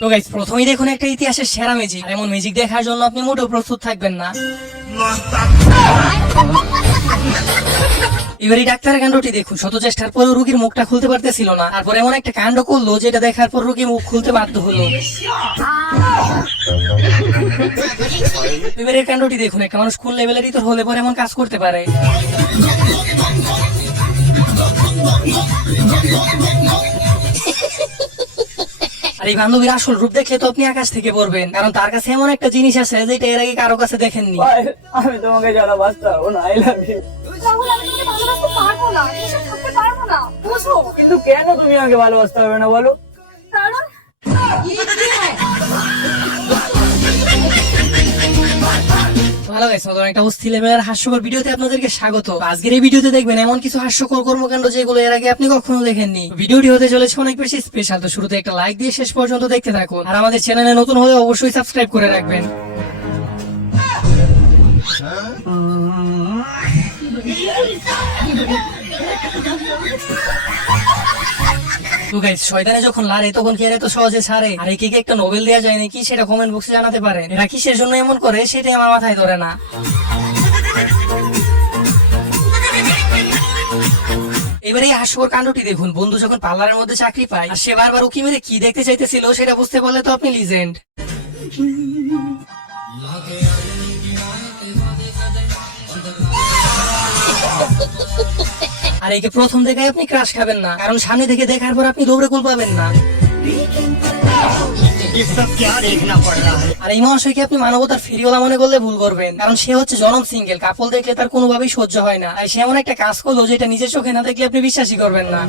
তো গাইস প্রথমেই দেখুন একটা ইতিহাসের সেরা ম্যাজিক। আর এমন ম্যাজিক দেখার জন্য আপনি মোটেও প্রস্তুত থাকবেন না। এবার এই ডাক্তারের কাণ্ডটি দেখুন। শত চেষ্টার পরেও রোগীর মুখটা খুলতে পারতেছিল না। তারপর এমন একটা কাণ্ড করলো যেটা দেখার পর রোগী মুখ খুলতে বাধ্য হলো। এবার এই কাণ্ডটি দেখুন। একটা মানুষ কোন লেভেলেরই তো হলে পরে এমন কাজ করতে পারে। আর এই বান্ধবীর আসল রূপ দেখলে তো আপনি আকাশ থেকে পড়বেন, কারণ তার কাছে এমন একটা জিনিস আছে যেটা এর আগে কারো কাছে দেখেননি। আমি তোমাকে ছাড়া বাঁচতে পারবো না। I love you. রাহুল, আমি তোমাকে ভালোবাসতে পারবো না, এসব থাকতে পারবো না, বুঝো? কিন্তু কেন তুমি আমাকে ভালোবাসতে পারবে না বলো? কারণ ভালো গেছে, নতুন একটা অস্থির লেভেলের হাস্যকর ভিডিওতে আপনাদেরকে স্বাগত। আজকের এই ভিডিওতে দেখবেন এমন কিছু হাস্যকর কর্মকাণ্ড যেগুলো এর আগে আপনি কখনো দেখেননি। ভিডিওটি হতে চলেছে অনেক বেশি স্পেশাল। তো শুরুতে একটা লাইক দিয়ে শেষ পর্যন্ত দেখতে থাকুন। আর আমাদের চ্যানেলে নতুন হলে অবশ্যই সাবস্ক্রাইব করে রাখবেন। তো গাইস, শয়তানে যখন লারে তখন কি এত সহজে ছাড়ে? আর একে একটা নোবেল দেওয়া যায় নাকি সেটা কমেন্ট বক্সে জানাতে পারেন। এরা কিসের জন্য এমন করে সেটাই আমার মাথায় ধরে না। এবারে এই হাস্যকর কাণ্ডটি দেখুন। বন্ধু যখন পার্লারের মধ্যে চাকরি পায় আর সে বারবার উকি মেরে কি দেখতে চাইতেছিল সেটা বুঝতে পারলে তো আপনি লিজেন্ড। আর একে প্রথম দেখায় আপনি ক্রাশ খাবেন না, কারণ সামনে থেকে দেখার পর আপনি দৌড়ে কুল পাবেন না। আর এই মহাশয়কে আপনি মানবতার ফেরিওয়ালা মনে করলে ভুল করবেন, কারণ সে হচ্ছে জনম সিঙ্গেল। কাপল দেখলে তার কোনোভাবেই সহ্য হয় না। তাই সে এমন একটা কাজ করলো যেটা নিজের চোখে না দেখলে আপনি বিশ্বাসই করবেন না।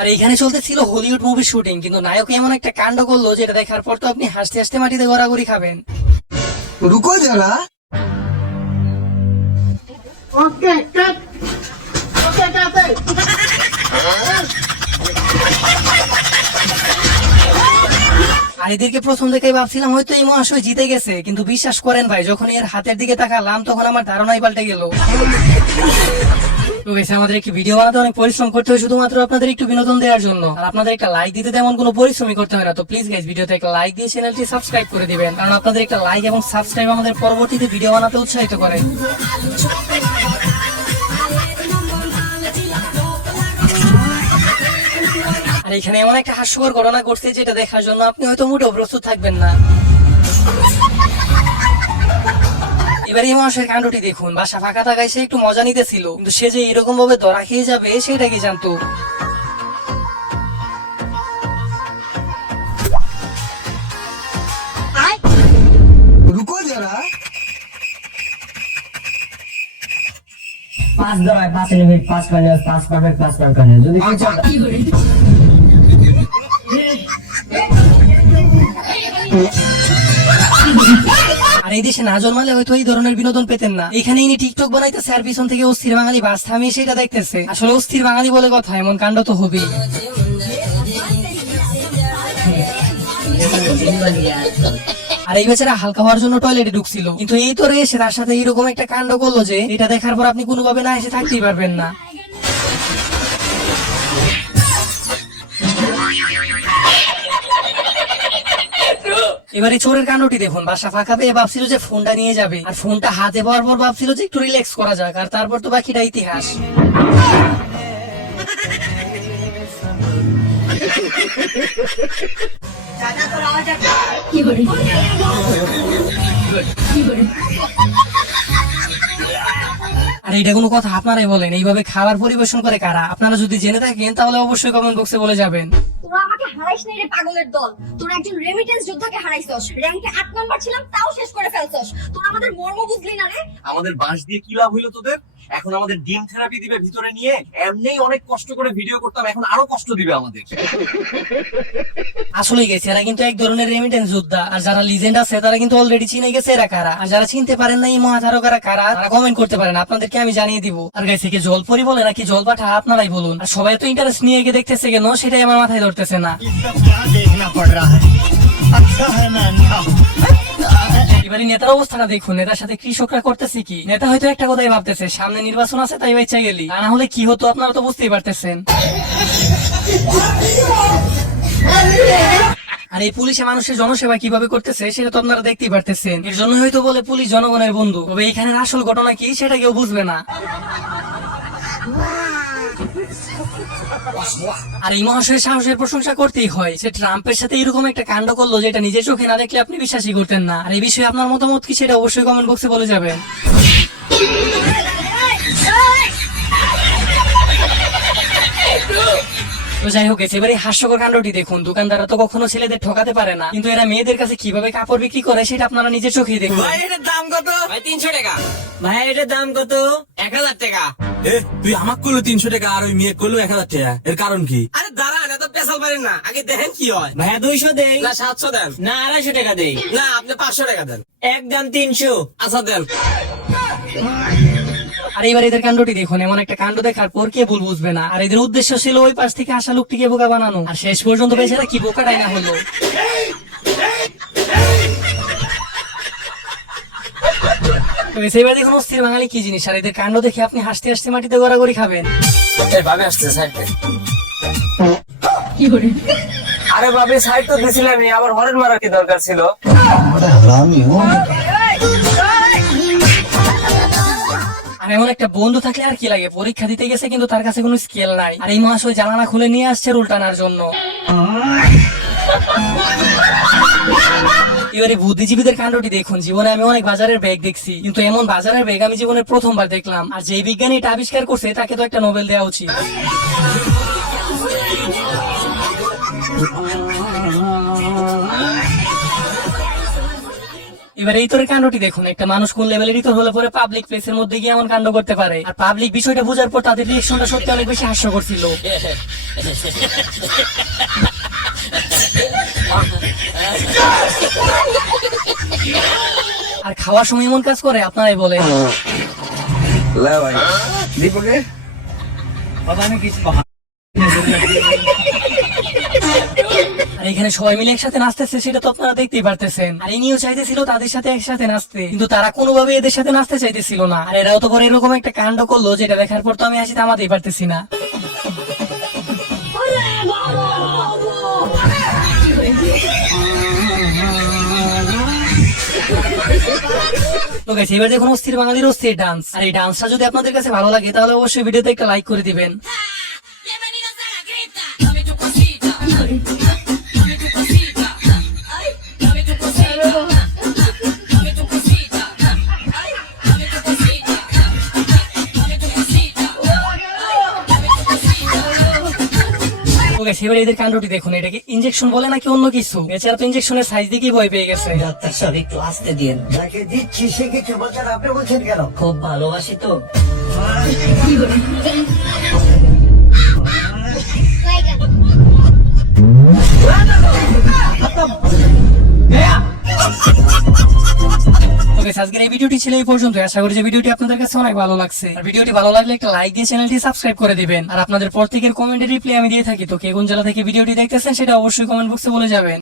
আর এখানে চলতেছিল হলিউড মুভি শুটিং, কিন্তু নায়ক এমন একটা কাণ্ড করলো যেটা দেখার পর তো আপনি হাসতে হাসতে মাটিতে গড়াগড়ি খাবেন। रुको जरा। Okay cut. ओके काटे। আর এদেরকে প্রথম দেখে ভাবছিলাম হয়তো এই মহাশয় জিতে গেছে, কিন্তু বিশ্বাস করেন ভাই, যখন এর হাতের দিকে তাকালাম তখন আমার ধারণাই পাল্টে গেল। তো গেছে আমাদের একটি ভিডিও বানাতে অনেক পরিশ্রম করতে হয় শুধুমাত্র আপনাদের একটু বিনোদন দেওয়ার জন্য। আর আপনাদের একটা লাইক দিতে তেমন কোনো পরিশ্রমই করতে হয় না। তো প্লিজ গাইস, ভিডিওতে একটা লাইক দিয়ে চ্যানেলটি সাবস্ক্রাইব করে দিবেন, কারণ আপনাদের একটা লাইক এবং সাবস্ক্রাইব আমাদের পরবর্তীতে ভিডিও বানাতে উৎসাহিত করে। আর এখানে এমন একটা হাস্যকর ঘটনা ঘটছে যেটা দেখার জন্য আপনি হয়তো মোটেও প্রস্তুত থাকবেন না। এবার এই মহাশয়ের কাণ্ডটি দেখুন। বাসা ফাঁকা থাকায় সে একটু মজা নিতেছিল, কিন্তু সে যে এরকম ভাবে ধরা খেয়ে যাবে সেটা কি জানতো? रुको जरा। 5 দাঁড়ায় 5 লিমিট 5 কন্টিনিউয়াস 5 পারফেক্ট 5 কন্টিনিউয়াস যদি আর এই দেশে না জন্মালে হয়তো এই ধরনের বিনোদন পেতেন না। এখানে ইনি টিকটক বানাইতেছে আর পিছন থেকে অস্থির বাঙালি বাস থামিয়ে সেটা দেখতেছে। আসলে অস্থির বাঙালি বলে কথা, এমন কাণ্ড তো হবেই। আর এই বেচারা হালকা হওয়ার জন্য টয়লেটে ঢুকছিল, কিন্তু এই তো এসে তার সাথে এইরকম একটা কাণ্ড করলো যে এটা দেখার পর আপনি কোনোভাবে না এসে থাকতেই পারবেন না। এবারে চোরের কাণ্ডটি দেখুন। বাসা ফাঁকা পেয়ে ভাবছিল যে ফোনটা নিয়ে যাবে, আর ফোনটা হাতে পাওয়ার পর ভাবছিল যে একটু রিল্যাক্স করা যাক, আর তারপর তো বাকিটা ইতিহাস। আর এটা কোনো কথা? আপনারাই বলেন, এইভাবে খাবার পরিবেশন করে কারা? আপনারা যদি জেনে থাকেন তাহলে অবশ্যই কমেন্ট বক্সে বলে যাবেন। তোরা আমাকে হারাইস না রে পাগলের দল। তোরা একজন রেমিটেন্স যোদ্ধাকে হারাইছস। র‍্যাঙ্কে 8 নাম্বার ছিলাম, তাও শেষ করে ফেলছস। তোরা আমাদের মর্ম বুঝলি না রে। আমাদের বাঁশ দিয়ে কি লাভ হইলো তোদের? এখন আমাদের ডিম থেরাপি দিবে ভিতরে নিয়ে। এমনিই অনেক কষ্ট করে ভিডিও করতাম, এখন আরো কষ্ট দিবে আমাদের। আসলেই গেছে, এরা কিন্তু এক ধরনের রেমিটেন্স যোদ্ধা। আর যারা লিজেন্ড আছে তারা কিন্তু অলরেডি চিনে গেছে এরা কারা। আর যারা চিনতে পারেন না এই মহাতারকারা কারা, তারা কমেন্ট করতে পারেন, আপনাদেরকে আমি জানিয়ে দিব। আর গাইছে, কি জলপরি বলে নাকি জলপাঠা আপনারাই বলুন। আর সবাই তো ইন্টারেস্ট নিয়ে গিয়ে দেখতেছে কেন সেটাই আমার মাথায় ধরতেছে না। এবারে নেতার অবস্থাটা দেখুন, নেতার সাথে কৃষকরা করতেছে কি। নেতা হয়তো একটা কথাই ভাবতেছে, সামনে নির্বাচন আছে তাই বাচ্চা গেলি, তা না হলে কি হতো আপনারা তো বুঝতেই পারতেছেন। আর এই পুলিশে মানুষের জনসেবা কিভাবে করতেছে সেটা তো আপনারা দেখতেই পারতেছেন। এর জন্য হয়তো বলে পুলিশ জনগণের বন্ধু, তবে এখানের আসল ঘটনা কি সেটা কেউ বুঝবে না। আর এই মহাশয়ের সাহসের প্রশংসা করতেই হয়, সে ট্রাম্পের সাথে এরকম একটা কাণ্ড করলো যেটা নিজের চোখে না দেখলে আপনি বিশ্বাসই করতেন না। আর এই বিষয়ে আপনার মতামত কি সেটা অবশ্যই কমেন্ট বক্সে বলে যাবেন। তো যাই হোক, এবারে হাস্যকর কাণ্ডটি দেখুন। দোকানদাররা তো কখনো ছেলেদের ঠকাতে পারে না, কিন্তু এরা মেয়েদের কাছে কিভাবে কাপড় বিক্রি করে সেটা আপনারা নিজের চোখেই দেখুন। ভাই এটার দাম কত? ভাই 300 টাকা। ভাই এটার দাম কত? 1000 টাকা। তুই আমাক করলো 300 টাকা আর ওই মেয়ে করলো 1000 টাকা, এর কারণ কি? আরে দাঁড়ান, এত পেশাল পারেন না, আগে দেখেন কি হয়। ভাইয়া 200 দেই না 700 দেন না 250 টাকা দেই না আপনি 500 টাকা দেন, একদম 300। আচ্ছা দেন। আর এবার এদের কাণ্ডটি দেখুন, এমন একটা কাণ্ড দেখার পর কে ভুল বুঝবে না। আর এদের উদ্দেশ্য ছিল ওই পাশ থেকে আসা লোকটিকে বোকা বানানো, আর শেষ পর্যন্ত বেচারা কি বোকাটাই না হলো। তো এবার দেখুন অস্থির বাঙালি কি জিনিস, আর এদের কাণ্ড দেখে আপনি হাসতে হাসতে মাটিতে গড়াগড়ি খাবেন। ভাবে আসছে সাইডে। আরে ভাবি সাইড তো দিছিলামই, আবার হরেন মারার কি দরকার ছিল? আর এমন একটা বন্ধু থাকলে আর কি লাগে, পরীক্ষা দিতে গেছে কিন্তু তার কাছে কোনো স্কেল নাই, আর এই মহাশয় জানালা খুলে নিয়ে আসছে রুল টানার জন্য। এবারে বুদ্ধিজীবীদের কাণ্ডটি দেখুন। জীবনে আমি অনেক বাজারের ব্যাগ দেখছি, কিন্তু এমন বাজারের ব্যাগ আমি জীবনে প্রথমবার দেখলাম। আর যে বিজ্ঞানী এটা আবিষ্কার করছে তাকে তো একটা নোবেল দেওয়া উচিত। এবার এই তোর কাণ্ডটি দেখুন। একটা মানুষ কোন লেভেলের ইতর হলে পরে পাবলিক প্লেসের মধ্যে গিয়ে এমন কাণ্ড করতে পারে। আর পাবলিক বিষয়টা বোঝার পর তাদের রিয়েকশনটা সত্যি অনেক বেশি হাস্যকর ছিল। আর খাওয়ার সময় এমন কাজ করে আপনারাই বলেন। আর এখানে সবাই মিলে একসাথে নাচতেছে সেটা তো আপনারা দেখতেই পারতেছেন। আর ইনিও চাইতেছিল তাদের সাথে একসাথে নাচতে, কিন্তু তারা কোনোভাবে এদের সাথে নাচতে চাইতেছিল না। আর এরাও তো পরে এরকম একটা কাণ্ড করলো যেটা দেখার পর তো আমি হাসি থামাতেই পারতেছি না। তো গাইস, এবার দেখুন অস্থির বাঙালির অস্থির ডান্স। আর এই ডান্সটা যদি আপনাদের কাছে ভালো লাগে তাহলে অবশ্যই ভিডিওতে একটা লাইক করে দিবেন। Bienvenidos a la cripta. Dame tu cosita. Dame tu cosita. Dame tu cosita. Dame tu cosita. Dame tu cosita. Dame tu cosita. তো গাইস, এবার এদের কাণ্ডটি দেখুন। এটাকে ইনজেকশন বলে নাকি অন্য কিছু? বেচারা তো ইনজেকশনের সাইজ দেখেই ভয় পেয়ে গেছে। ডাক্তার সাহেব একটু আসতে দিন, যাকে দিচ্ছি সে কিছু বলছেন, আপনি বলছেন কেন? খুব ভালোবাসি তো। ওকে, আজকের এই ভিডিওটি ছিল এই পর্যন্ত। আশা করি যে ভিডিওটি আপনাদের কাছে অনেক ভালো লাগছে। আর ভিডিওটি ভালো লাগলে একটা লাইক দিয়ে চ্যানেলটি সাবস্ক্রাইব করে দিবেন। আর আপনাদের প্রত্যেকের কমেন্টের রিপ্লাই আমি দিয়ে থাকি। তো কে কোন জেলা থেকে ভিডিওটি দেখতেছেন সেটা অবশ্যই কমেন্ট বক্সে বলে যাবেন।